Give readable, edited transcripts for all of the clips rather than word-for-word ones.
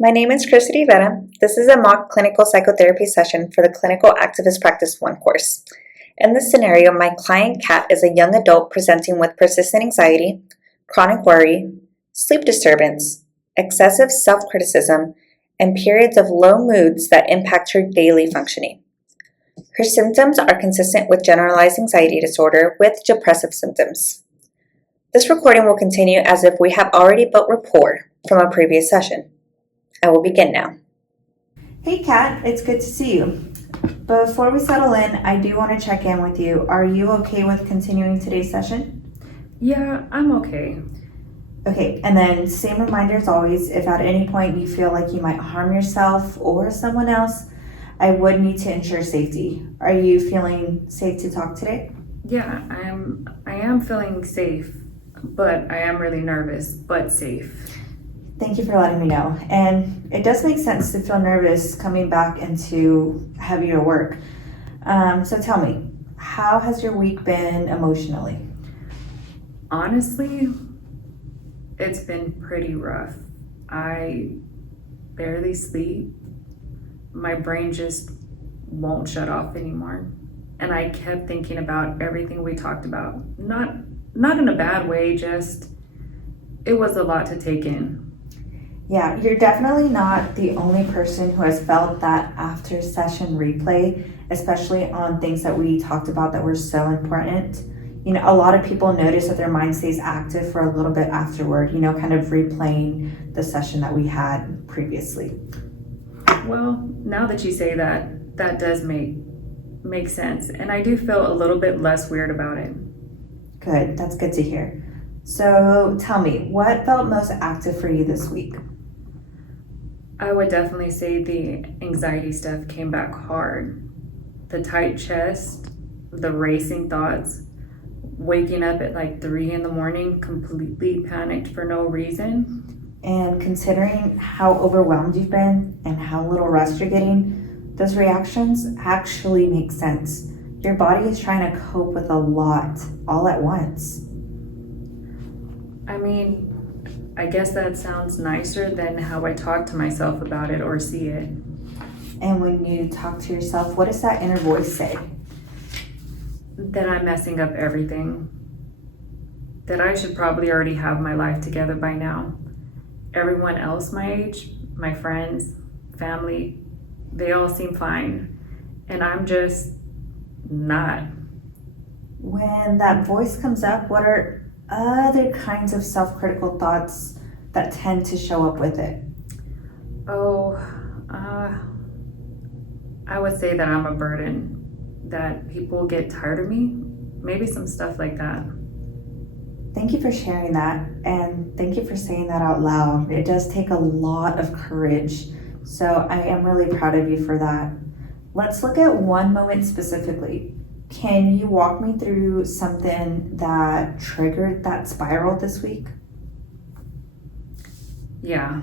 My name is Krista Rivera. This is a mock clinical psychotherapy session for the Clinical Activist Practice 1 course. In this scenario, my client Kat is a young adult presenting with persistent anxiety, chronic worry, sleep disturbance, excessive self-criticism, and periods of low moods that impact her daily functioning. Her symptoms are consistent with generalized anxiety disorder with depressive symptoms. This recording will continue as if we have already built rapport from a previous session. I will begin now. Hey Kat, it's good to see you. Before we settle in, I do want to check in with you. Are you okay with continuing today's session? Yeah, I'm okay. Okay, and then same reminder as always, if at any point you feel like you might harm yourself or someone else, I would need to ensure safety. Are you feeling safe to talk today? Yeah, I am feeling safe, but I am really nervous, but safe. Thank you for letting me know. And it does make sense to feel nervous coming back into heavier work. So tell me, how has your week been emotionally? Honestly, it's been pretty rough. I barely sleep. My brain just won't shut off anymore. And I kept thinking about everything we talked about. Not in a bad way, just it was a lot to take in. Yeah, you're definitely not the only person who has felt that after session replay, especially on things that we talked about that were so important. You know, a lot of people notice that their mind stays active for a little bit afterward, kind of replaying the session that we had previously. Well, now that you say that, that does make sense. And I do feel a little bit less weird about it. Good, that's good to hear. So tell me, what felt most active for you this week? I would definitely say the anxiety stuff came back hard. The tight chest, the racing thoughts, waking up at like 3 in the morning, completely panicked for no reason. And considering how overwhelmed you've been and how little rest you're getting, those reactions actually make sense. Your body is trying to cope with a lot all at once. I mean, I guess that sounds nicer than how I talk to myself about it or see it. And when you talk to yourself, what does that inner voice say? That I'm messing up everything. That I should probably already have my life together by now. Everyone else my age, my friends, family, they all seem fine. And I'm just not. When that voice comes up, what are other kinds of self-critical thoughts that tend to show up with it? I would say that I'm a burden, that people get tired of me, maybe some stuff like that. Thank you for sharing that, and thank you for saying that out loud. It does take a lot of courage, so I am really proud of you for that. Let's look at one moment specifically. Can you walk me through something that triggered that spiral this week? Yeah,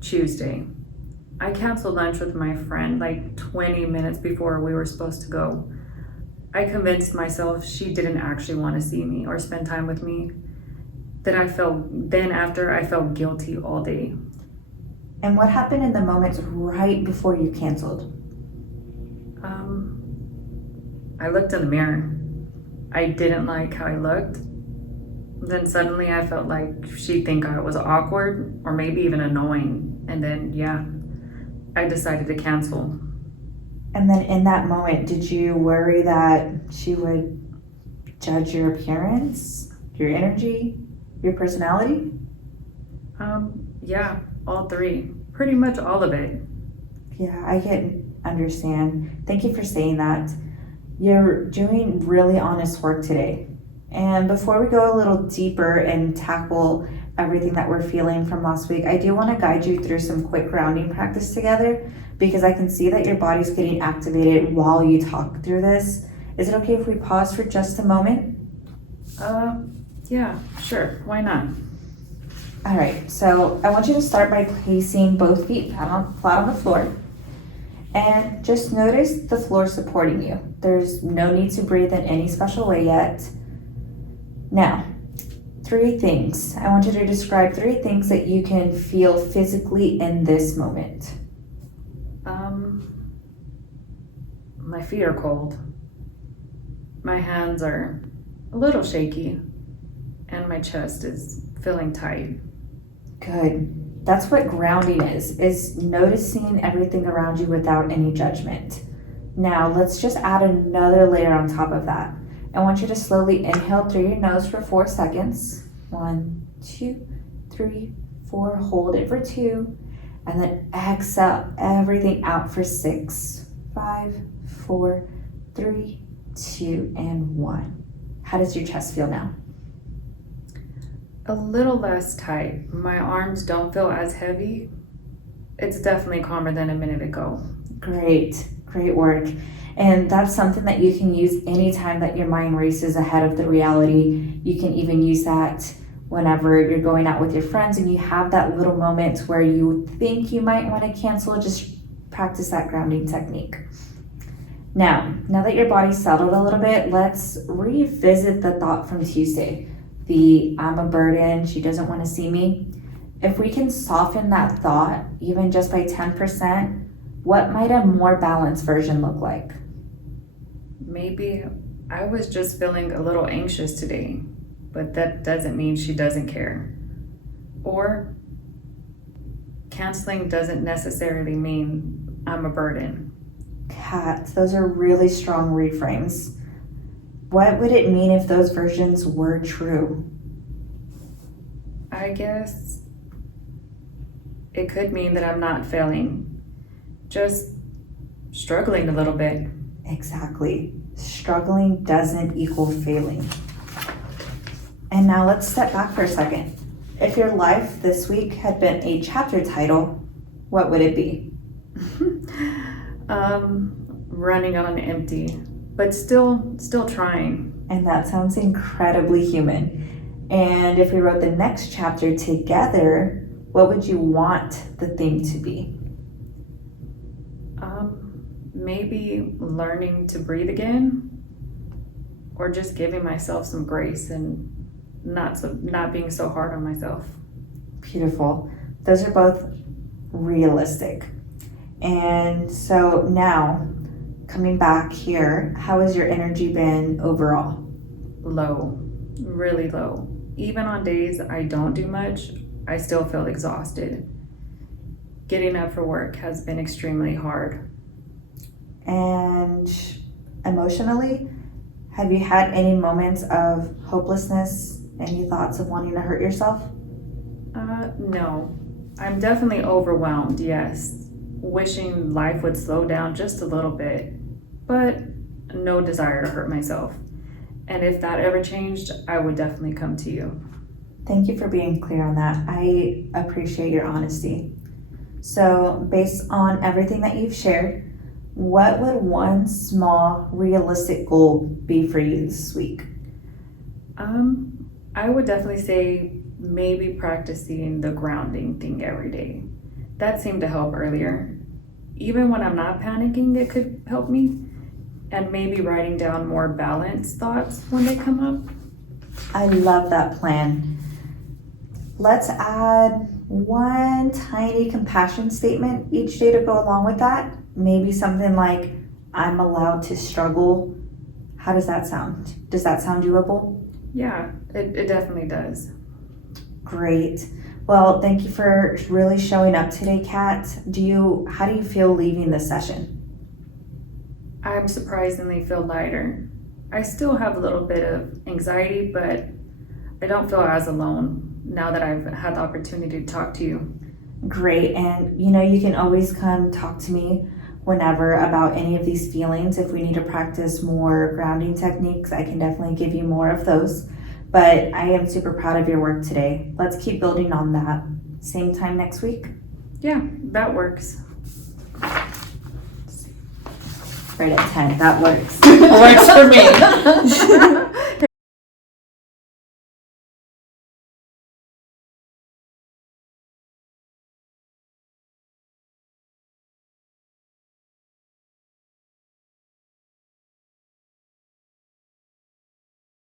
Tuesday. I canceled lunch with my friend like 20 minutes before we were supposed to go. I convinced myself she didn't actually want to see me or spend time with me. Then after I felt guilty all day. And what happened in the moments right before you canceled? I looked in the mirror. I didn't like how I looked. Then suddenly I felt like she'd think I was awkward or maybe even annoying. And then, yeah, I decided to cancel. And then in that moment, did you worry that she would judge your appearance, your energy, your personality? Yeah, all three. Pretty much all of it. Yeah, I can understand. Thank you for saying that. You're doing really honest work today. And before we go a little deeper and tackle everything that we're feeling from last week, I do want to guide you through some quick grounding practice together because I can see that your body's getting activated while you talk through this. Is it okay if we pause for just a moment? Yeah, sure. Why not? All right, so I want you to start by placing both feet flat on the floor. And just notice the floor supporting you. There's no need to breathe in any special way yet. Now, 3 things. I want you to describe 3 things that you can feel physically in this moment. My feet are cold. My hands are a little shaky. And my chest is feeling tight. Good. That's what grounding is noticing everything around you without any judgment. Now, let's just add another layer on top of that. I want you to slowly inhale through your nose for 4 seconds. 1, 2, 3, 4. Hold it for 2. And then exhale everything out for 6, 5, 4, 3, 2, and 1. How does your chest feel now? A little less tight. My arms don't feel as heavy. It's definitely calmer than a minute ago. Great work. And that's something that you can use anytime that your mind races ahead of the reality. You can even use that whenever you're going out with your friends and you have that little moment where you think you might want to cancel. Just practice that grounding technique. Now that your body's settled a little bit, let's revisit the thought from Tuesday. I'm a burden, she doesn't want to see me. If we can soften that thought, even just by 10%, what might a more balanced version look like? Maybe I was just feeling a little anxious today, but that doesn't mean she doesn't care. Or canceling doesn't necessarily mean I'm a burden. Kat, those are really strong reframes. What would it mean if those versions were true? I guess it could mean that I'm not failing, just struggling a little bit. Exactly. Struggling doesn't equal failing. And now let's step back for a second. If your life this week had been a chapter title, what would it be? Running on empty, but still trying. And that sounds incredibly human. And if we wrote the next chapter together, what would you want the theme to be? Maybe learning to breathe again, or just giving myself some grace and not being so hard on myself. Beautiful. Those are both realistic. And so now, coming back here, how has your energy been overall? Low, really low. Even on days I don't do much, I still feel exhausted. Getting up for work has been extremely hard. And emotionally, have you had any moments of hopelessness, any thoughts of wanting to hurt yourself? No. I'm definitely overwhelmed, yes. Wishing life would slow down just a little bit, but no desire to hurt myself. And if that ever changed, I would definitely come to you. Thank you for being clear on that. I appreciate your honesty. So, based on everything that you've shared, what would one small, realistic goal be for you this week? I would definitely say maybe practicing the grounding thing every day. That seemed to help earlier. Even when I'm not panicking, it could help me. And maybe writing down more balanced thoughts when they come up. I love that plan. Let's add one tiny compassion statement each day to go along with that. Maybe something like, I'm allowed to struggle. How does that sound? Does that sound doable? Yeah, it definitely does. Great. Well, thank you for really showing up today, Kat. How do you feel leaving this session? I'm surprisingly feel lighter. I still have a little bit of anxiety, but I don't feel as alone now that I've had the opportunity to talk to you. Great. And you can always come talk to me whenever about any of these feelings. If we need to practice more grounding techniques, I can definitely give you more of those. But I am super proud of your work today. Let's keep building on that. Same time next week? Yeah, that works. Right at 10. That works. Works for me.